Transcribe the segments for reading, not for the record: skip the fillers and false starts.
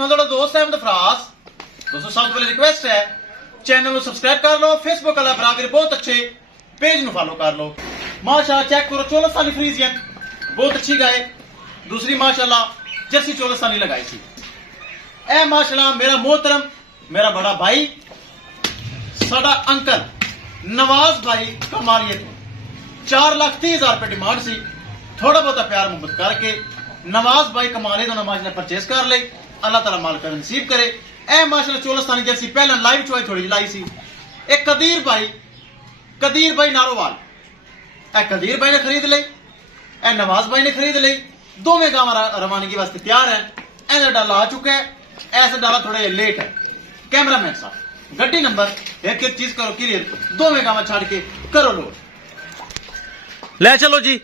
मैं थोड़ा दोस्त है अहमद फराज। दोस्तों सबसे पहले रिक्वेस्ट है चैनल को सब्सक्राइब कर लो, फेसबुक वाला बराबर बहुत अच्छे पेज नु फॉलो कर लो। माशाल्लाह चेक करो 14 साली फ्रीजियन बहुत अच्छी गाय। दूसरी माशाल्लाह जर्सी 14 साली लगाई थी। ए माशाल्लाह मेरा मोहतरम मेरा बड़ा भाई साडा अंकल नवाज भाई कमालिए तो 4,30,000 रुपए डिमांड सी। थोड़ा बहुत प्यार मुहब्बत करके नवाज भाई कमालिए तो नमाज ने परचेस कर ले। अल्लाह ताला माल कर नसीब करे। ए माशाल्लाह 14 साली जर्सी पहले लाइव चोई थोड़ी लाई सी। एक कदीर भाई नारोवाल ए कदीर भाई ने खरीद ली, ए नवाज भाई ने खरीद ली। दोवें गांव रवानगी वास्ते तैयार है। ऐसा डाला आ चुका है, ऐसा डाला थोड़ा लेट है। कैमरामैन साहब गड्डी नंबर एक एक चीज करो क्लियर, दोवें गांव छाड़ के करो लोड। ले चलो जी,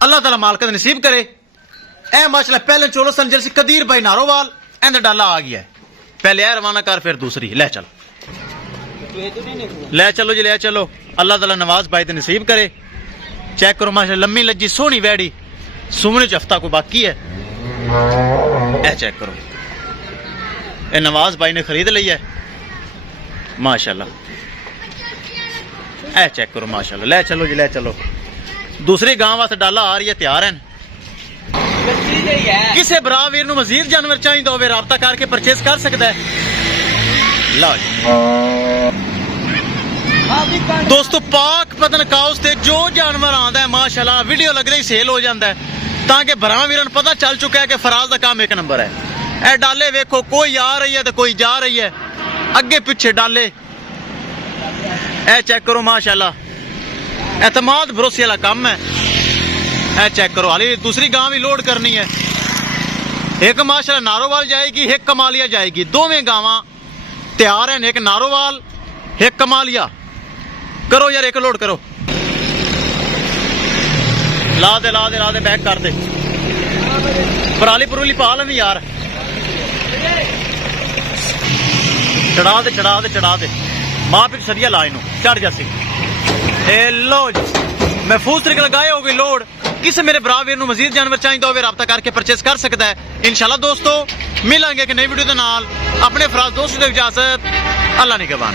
अल्लाह ताला माल का नसीब करे। ए माशाल्लाह पहले 14 सन जर्सी कदीर भाई नारोवाल ऐसा डाला आ गया है। पहले ए रवाना कर फिर दूसरी ले चल। ले चलो जी ले चलो, अल्लाह ताला नवाज भाई तो नसीब करे। चेक करो माशाल्लाह लम्मी लज्जी सोहनी वैड़ी, सुमने च हफ्ता को बाकी है। ए चेक करो ए नवाज भाई ने खरीद ली है माशाल्लाह। ए चेक करो माशाल्लाह। ले चलो जी ले चलो, दूसरी गांव वास्ते डाला आ रही है, तैयार है। किसी भरा वीर नूं मजीद जानवर चाहिए होवे राबता करके परचेस कर सकता है। लो दोस्तों पाक पतन काउस ते जो जानवर आंदा है माशाल्लाह वीडियो लगदे ही सेल हो जाता है, ताकि भरा वीरन पता चल चुका है कि फराज का काम एक नंबर है। ए डाले वेखो कोई आ रही है तो कोई जा रही है, अगे पीछे डाले। ए चेक करो माशाल्लाह एतमाद भरोसे वाला काम है। ए चेक करो हाली दूसरी गांव भी लोड करनी है। एक माशाल्लाह नारोवाल जाएगी, एक कमालिया जाएगी। दोवें गांव तैयार हैं, एक नारोवाल एक कमालिया। करो यार एक लोड करो, ला दे बैक कर दे। पराली परूली पा लेनी यार, चढ़ा दे मां पिछ सरिया ला इनू चढ़ जासी। ए लो महफूज तरीके लगाए हो गई लोड। किसी मेरे भरा वीर नूं मजीद जानवर चाहिए हो राबता करके परचेस कर सकता है। इंशाल्लाह दोस्तों मिलेंगे एक नई वीडियो के नाल। अपने फराज दोस्त को इजाजत, अल्लाह निगहबान।